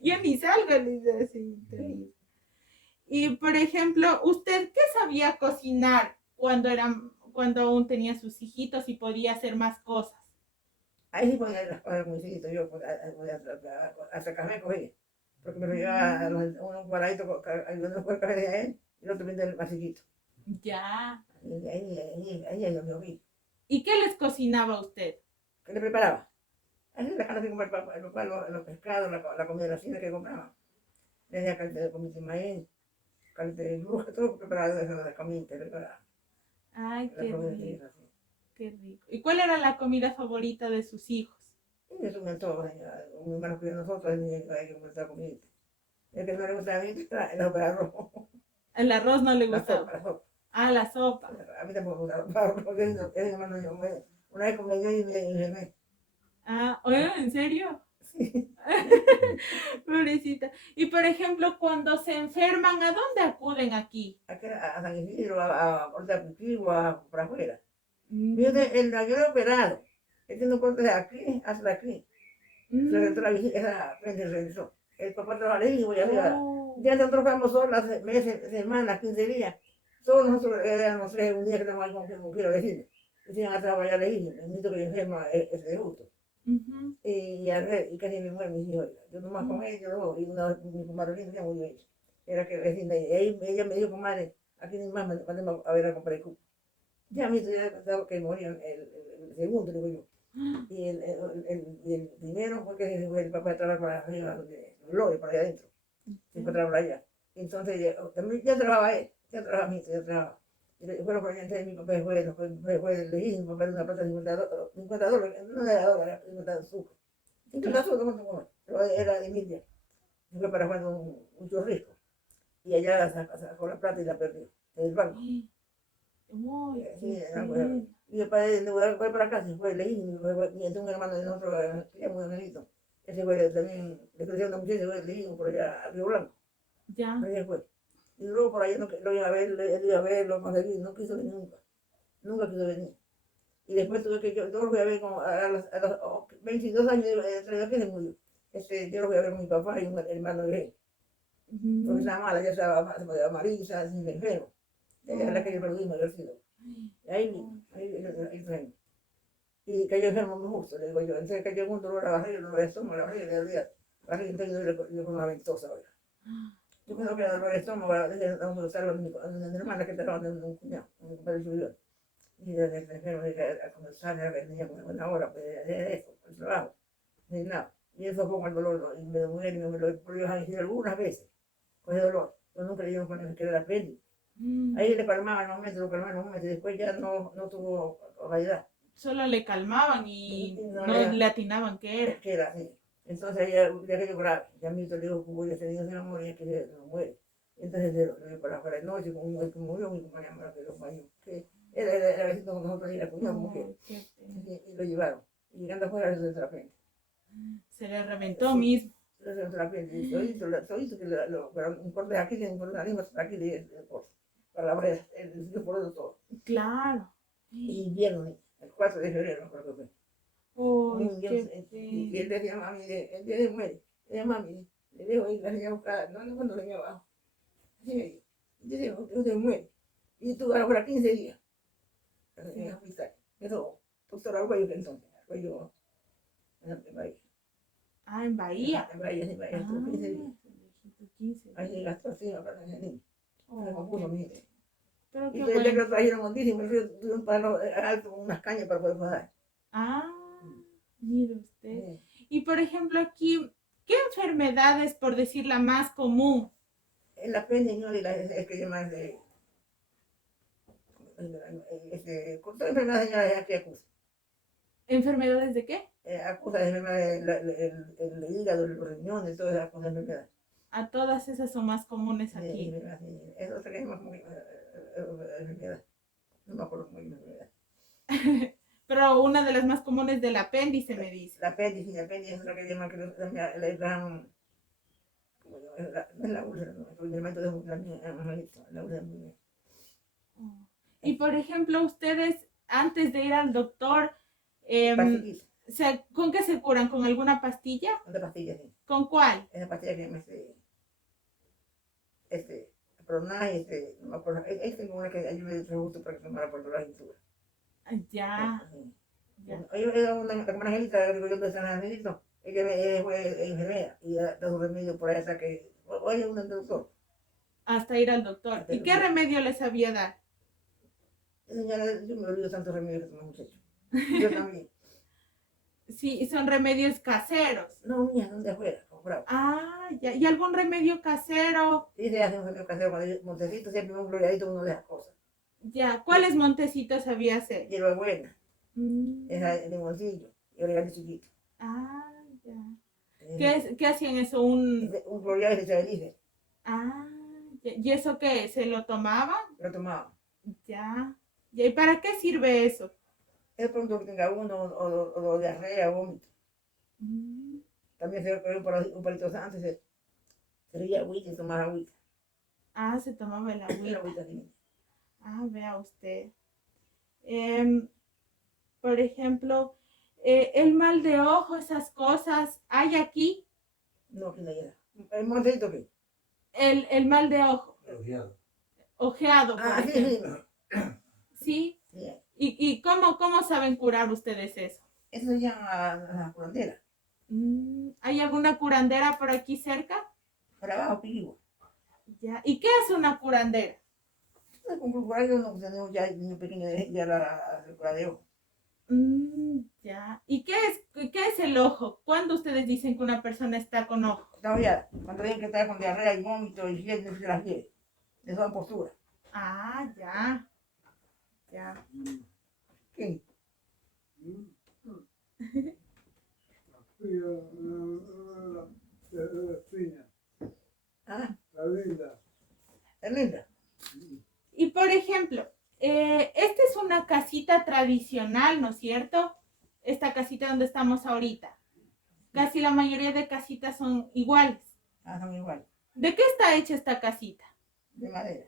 Yo ni salgo, le dice así. Y por ejemplo, ¿usted qué sabía cocinar cuando aún tenía sus hijitos y podía hacer más cosas? Ahí sí ponía las cosas muy chiquito, yo hasta café cogí, porque me lo llevaba a un cuadradito ayudando con el café de él y el otro viendo el masillito. Ya. Y ahí yo me oí. ¿Y qué les cocinaba usted? ¿Qué le preparaba? Así la carne que compraba el papá, los pescados, la comida de la cena que compraba. Le hacía caldo de comida de maíz, caldo de bruja, todo preparado de eso de comida, preparaba. Ay, La qué comida rico, de así. qué rico. ¿Y cuál era la comida favorita de sus hijos? Y eso me todo, mi hermano que nosotros, hay que comer comida. El que no le gusta a mí, el arroz. El arroz no le La gustaba. sopa, la sopa. Ah, la sopa. A mí tampoco me gusta, porque es hermano yo, una vez comí yo y me enfermé. Ah, oye, ¿en serio? Sí. Pobrecita. Y por ejemplo, cuando se enferman, ¿a dónde acuden aquí? Aquí a San Isidro, a Puerto Pichivo, para afuera. Mm, Fíjate, yo era operado. Este no corte de aquí hasta aquí. Se reventó mm, la visita, esa frente se revisó. El papá trabajaba y voy arriba. oh, Ya nosotros fuimos solas, meses, semanas, 15 días. Todos nosotros éramos tres, un día que estamos ahí como quiero decir. Y se iban a trabajar lejísimos. El niño que yo enferma es de justo. ujú, Y casi me mueren mis hijos. Yo nomás con ellos, y mi comadre ya murió ella. Era que vecina, y ahí ella me dijo, comadre, aquí ni más mandemos a ver a comprar el cupo. Ya a mí ya pensaba que moría el segundo, digo yo. Y el primero fue que fue el papá de trabajar para arriba, Gloria, para allá adentro. Se encontraba allá. Entonces, también ya trabajaba él, ya trabajaba mi ya trabajaba. Y fueron por allá, entonces mi papá fue el legítimo, mi papá era una plata de $50, no era dólares, 50 azúcar. 50 azúcar, pero era de Emilia. Y fue para Juan un chorrisco. Y allá sacó la plata y la perdió, en el banco. uy, Sí, qué era pena. y después fue para acá, se fue legítimo, y entonces un hermano de nosotros, que era muy bonito, ese fue también, le creció una muchacha, fue legítimo por allá a Río Blanco, Ya. allá fue. Y luego por ahí lo iba a ver, él iba a verlo, más de no quiso venir nunca, nunca quiso venir. Y después tuve que, yo lo fui a ver como a los 22 años, que se murió. Yo lo fui a ver con mi papá y un hermano de él, porque Ujú. estaba mala, ya estaba amarilla, estaba sin enfermo. Ella es la que yo perdimos, yo sido. Ahí, y cayó enfermo muy justo, le digo yo. Entonces cayó con un dolor a la barriga, dolor de estómago, la barriga, le dolía. La barriga, entonces yo con una ventosa ahora. Yo creo que era dolor de estómago, dije, vamos a usarlo a mi hermana que estaba en un cuñado, un compadre suyo. Y desde el enfermo dije, a comenzar a ver, tenía como una hora, pues, de eso, el trabajo, ni nada. Y eso fue con el dolor, y me duele, y me lo he podido decir algunas veces, con el dolor. Yo nunca le dieron con el que era la peli. Ahí le calmaba el momento, lo calmaba el momento, y después ya no tuvo calidad. Solo le calmaban Y y no no le le atinaban qué era. que era así. Entonces ya que yo grave, ya mi hijo le dijo, como ya se niño se va a morir, que se no muere. Entonces lo dio para afuera de noche, como murió mi compañero, que lo falló, que era vecino con nosotros y era cuñado como que, Oh, qué pena. y lo llevaron. Y llegando afuera se de repente. Se le reventó Sí, mismo. Pero se la piel, solito que un corte aquí, un corte de la lengua, aquí de para la breza, el por eso todo. Claro. Y invierno, el 4 de febrero, creo que fue. Uy, Un qué invierno, y él pena. decía, mami, el día de muere, le decía, mami, le dejo ir la niña a buscar, no cuando le abajo. Así me dijo, yo digo, yo se muere. Y tú vas por 15 días. En el hospital. Eso, doctor Arguello que entonces, Arguello, en Bahía. Ah, en Bahía. En Bahía, en Bahía, Ah, estuvo 15 días. 15 Ahí se días. gastó así, para el niño. Se me Oh, compuso mi hija. pero Y qué el día que bueno. lo trajeron mondísimo, el río tuvo un palo alto con unas cañas para poder pasar. Ah, mire usted. Sí. Y por ejemplo aquí, ¿qué enfermedad es, por decir, la más común? El apéndice, ¿no? Es que llaman con toda enfermedad señora que acusa. ¿Enfermedades de qué? Acusa de enfermedad el hígado, los riñones, todas esas cosas de enfermedad. A todas esas son más comunes aquí. Es otra que llama como enfermedad. No me acuerdo cómo es la enfermedad. Pero una de las más comunes del apéndice, me dice. La apéndice es otra que llama que le dan. No es la úlcera, no, el elemento de la úlcera. Oh. Y por ejemplo, ustedes, antes de ir al doctor, Pastillita, ¿con qué se curan? ¿Con alguna pastilla? otra pastilla, sí. ¿Con cuál? Esa pastilla que llama Pronay, no me acuerdo. Es como una que ayuda de gusto para que se tomara por toda la cintura. Ya, ya. Era como una angelita, digo yo, de San Angelito. Ella fue enfermera y da un remedio por ahí hasta que. Oye, un doctor. Hasta ir al doctor. Hasta ¿Y el qué doctor. remedio les sabía dar? Señora, yo me olvido tantos remedios que tomó muchacho. Yo también. Sí, son remedios caseros. No, mía, ¿dónde afuera? Comprado. Ah, ya. ¿Y algún remedio casero? Sí, se hace un remedio casero cuando yo, Montecito siempre un gloriadito uno de esas cosas. Ya. ¿Cuáles montecitos sabía hacer? Hierba buena, esa Mm. de limoncillo y orégano chiquito. Ah, ya. Eh, ¿Qué hacían eso? Un gloriado y se dice, Ah, ya. ¿Y eso qué? ¿Se lo tomaban? lo tomaba. Ya. Ya. ¿Y para qué sirve eso? Es pronto que tenga uno o diarrea o vómito. Mm. También se ve un palito antes, se veía agüita y tomaba agüita. Ah, se tomaba el Era agüita. agüita así. Ah, vea usted. Por ejemplo, el mal de ojo, esas cosas, ¿hay aquí? No, que no era. ¿El Montecito qué? El mal de ojo, Elogiado. ojeado, por Ah, sí, ejemplo. sí. ¿Sí? Sí. ¿Y cómo saben curar ustedes eso? Eso se llama la curandera. ¿Hay alguna curandera por aquí cerca? Para abajo, pico. Ya. ¿Y qué hace una curandera? Por ahí no tenemos ya niño pequeño ya la curadero. Ya. ¿Y qué es el ojo? ¿Cuándo ustedes dicen que una persona está con ojo? Está ya, cuando ven que está con diarrea y vómito y fiebre, no se las quiere. De toda postura. Ah, ya. Ya. ¿Quién? La espina, Ah, la linda. es linda. Y por ejemplo, esta es una casita tradicional, ¿no es cierto? Esta casita donde estamos ahorita. Casi la mayoría de casitas son iguales. Ah, son igual. ¿De qué está hecha esta casita? De madera.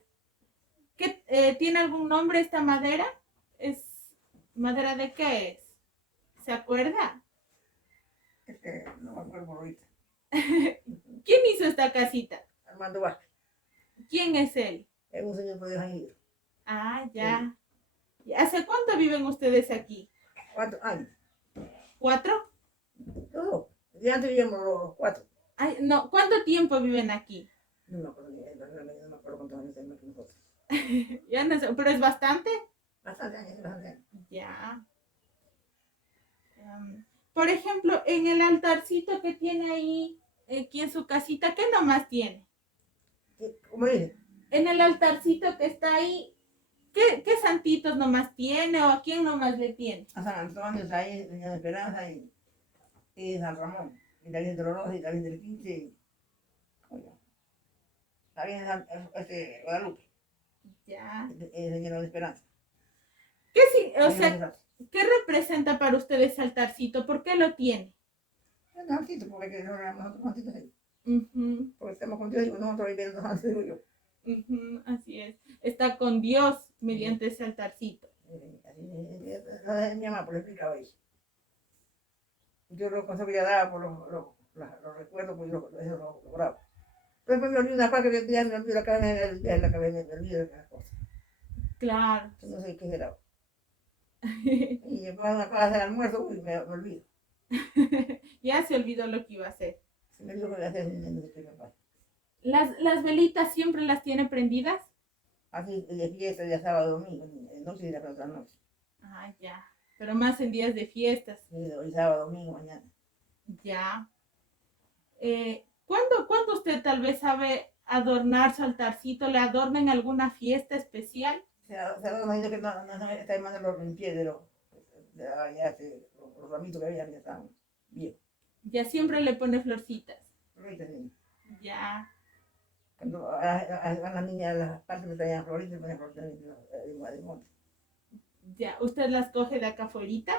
¿Tiene algún nombre esta madera? ¿Es madera de qué es? ¿Se acuerda? No me acuerdo por ahorita. ¿Quién hizo esta casita? Armando Vázquez. ¿Quién es él? Es un señor por San Isidro. Ah, ya. ¿Hace cuánto viven ustedes aquí? 4 años. ¿4? Todo. De antes vivíamos los 4. Ay, no, ¿cuánto tiempo viven aquí? No me acuerdo, no me acuerdo cuántos años tenemos nosotros. Ya no sé, pero es bastante. Bastante años, bastante años. Ya. Por ejemplo, en el altarcito que tiene ahí, aquí en su casita, ¿qué nomás tiene? ¿Cómo dice? En el altarcito que está ahí, ¿qué santitos nomás tiene o a quién nomás le tiene? A San Antonio, está ahí, Señor Esperanza y San Ramón. Y la Virgen de los Rosas y la Virgen del Quince. Y, la Virgen de Guadalupe. Ya. El Señor de Esperanza. O sea, ¿qué representa para ustedes altarcito? ¿Por qué lo tiene? Es mejorcito, porque no éramos nosotros antes ahí. Ujú, Porque estamos con Dios y nosotros viviendo antes, digo yo. ujú, así es. Está con Dios mediante ese altarcito. Así mi mamá, por explicaba eso. Yo lo consejo que ella daba por los recuerdos, pues yo lo lograba. Pero después me olvido una cosa que ya me olvido la cabeza, la cabeza, me olvido de las cosas. Claro. No sé qué será. Y después una cosa hacer almuerzo, uy, me olvido. Ya se olvidó lo que iba a hacer. Se me olvidó que voy a hacer en el que me pasa. Las velitas siempre las tiene prendidas. Así de fiesta, de sábado, domingo, de noche y de la otra noche. Ah, ya. Pero más en días de fiestas. Y hoy sábado, domingo, mañana. Ya. ¿Cuándo usted tal vez sabe adornar su altarcito? ¿Le adorna en alguna fiesta especial? Se adorna diciendo que no está llamando los limpié de los ramitos que había, ya estaban viejos. Ya siempre le pone florcitas. Ahorita sí. Ya, Cuando van las niñas a las partes me traían floritas, me ponían floritas de monte. ya. ¿Usted las coge de acá afuera,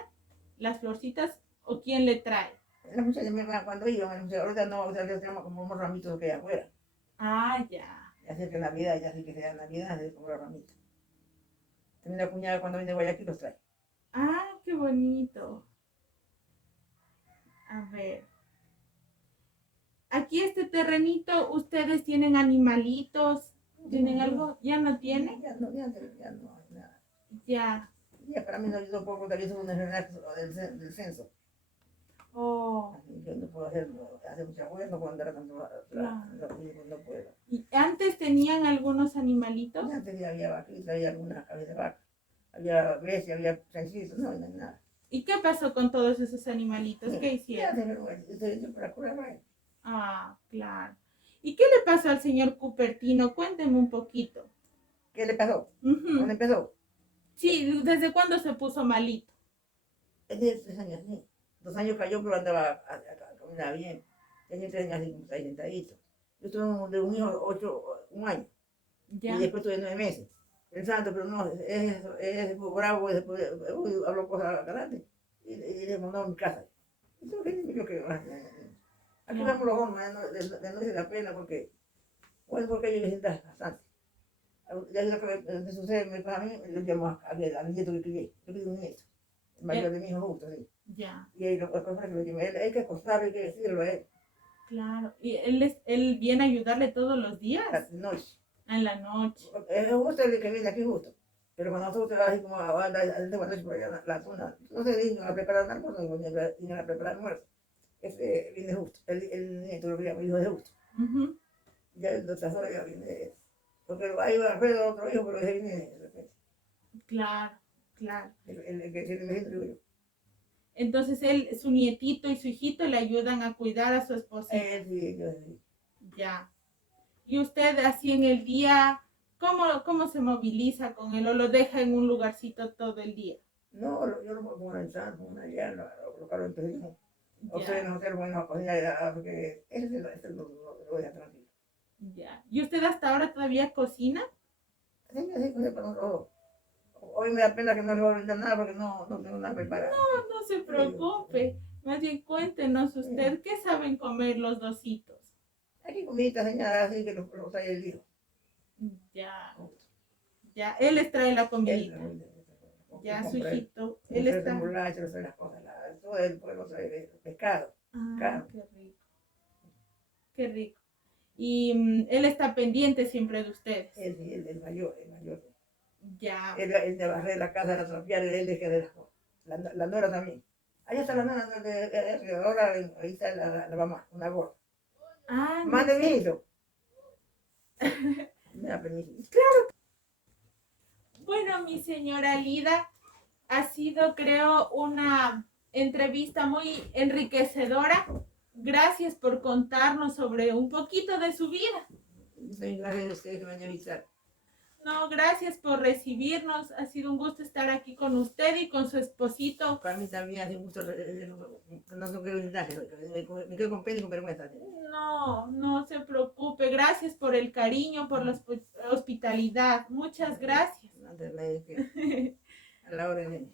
las florcitas, o quién le trae? Las muchachas me van cuando iban, ahorita no, o sea, les tenemos como unos ramitos que hay afuera. Ah, ya. Ya sé que Navidad, ya sé que sea Navidad, es como los ramitos. También la cuñada cuando viene de Guayaquil los trae. Ah, qué bonito. A ver. Aquí este terrenito, ¿ustedes tienen animalitos? ¿Tienen algo? ¿Ya no tiene? Ya no hay nada. Ya. Ya para mí no ayudó poco, también es una enfermedad del censo. Oh, Así que no puedo hacer mucha fuerza, no puedo andar tanto claro. no puedo. ¿Y antes tenían algunos animalitos? Y antes ya había vaquita, había alguna cabeza de vaca, había bestia, había chanchito, no hay nada. ¿Y qué pasó con todos esos animalitos? ¿Qué Ya hicieron? de vergüenza, estoy hecho para curar. Ah, claro. ¿Y qué le pasó al señor Cupertino? Cuénteme un poquito. ¿Qué le pasó? Ujú. ¿Dónde empezó? Sí, ¿desde cuándo se puso malito? Es de 3 años, sí. 2 años cayó, pero andaba, caminaba bien. Tenía 3 años así como está ahí sentadito. Yo tuve de un hijo un año, y Ya. después tuve 9 meses. El santo, pero no, es bravo, después habló cosas grandes, y le mandó a mi casa. Entonces, yo que, aquí Ya. vamos los hombres, de no se da pena, porque, bueno, porque ellos les sientan bastante. Ya lo que sucede, me pasa a mí, lo llamo a mi nieto que crié. Yo crié un nieto, el mayor de mi hijo justo, sí. Ya. Y ahí lo que pasa es que lo llamo, hay que acostarlo, hay que decirlo a él, Claro. ¿Y él viene a ayudarle todos los a días? la noche. En la noche. Es justo el que viene aquí justo. Pero cuando nosotros te vas así como a la noche por allá, la zona, no se dice a preparar almuerzo, ni a preparar almuerzo. Viene justo, el nieto lo que llamo hijo de justo. Ujú. Ya el de otras horas ya viene, porque ahí va Alfredo, otro hijo, pero ese viene de repente. Claro, claro. El que tiene vecino, digo yo. Entonces su nietito y su hijito le ayudan a cuidar a su esposita. Sí, yo sí. Ya. Y usted así en el día, ¿cómo se moviliza con él o lo deja en un lugarcito todo el día? No, yo lo pongo en el santo, pongo allá, lo coloco en el teléfono. A ustedes Ya, no se lo ponen a cocinar, porque ese lo deja tranquilo. ya. ¿Y usted hasta ahora todavía cocina? Así, para nosotros. Hoy me da pena que no le voy a brindar nada porque no tengo nada preparado. No, no se preocupe. Más bien cuéntenos usted, ¿qué saben comer los dositos? Aquí comida señora así que lo trae el hijo. Ya, ya. Él les trae la Él, comidita. Ya, su compra él. hijito. Él Él trae está. remolacha, lo trae las cosas. Todo el pueblo trae pescado. Ah, Claro. qué rico. Qué rico. Y él está pendiente siempre de ustedes. Él sí, el mayor, el mayor. Ya. Él de barrer la casa, la trapear, él de que de las cosas. La nuera también. Ahí está la nana, ahora ahí está la mamá, una gorda. Ah, no Mande mi sé. hijo. Me da permiso. Bueno, mi señora Lida, ha sido, creo, una entrevista muy enriquecedora. Gracias por contarnos sobre un poquito de su vida. Soy gracias a ustedes que me han a visitar. No, gracias por recibirnos. Ha sido un gusto estar aquí con usted y con su esposito. Para mí también hace un gusto, no sé qué blindaje, me quedo con pena y con vergüenza. No, no se preocupe. Gracias por el cariño, por la hospitalidad. Muchas gracias. Antes me que a la hora de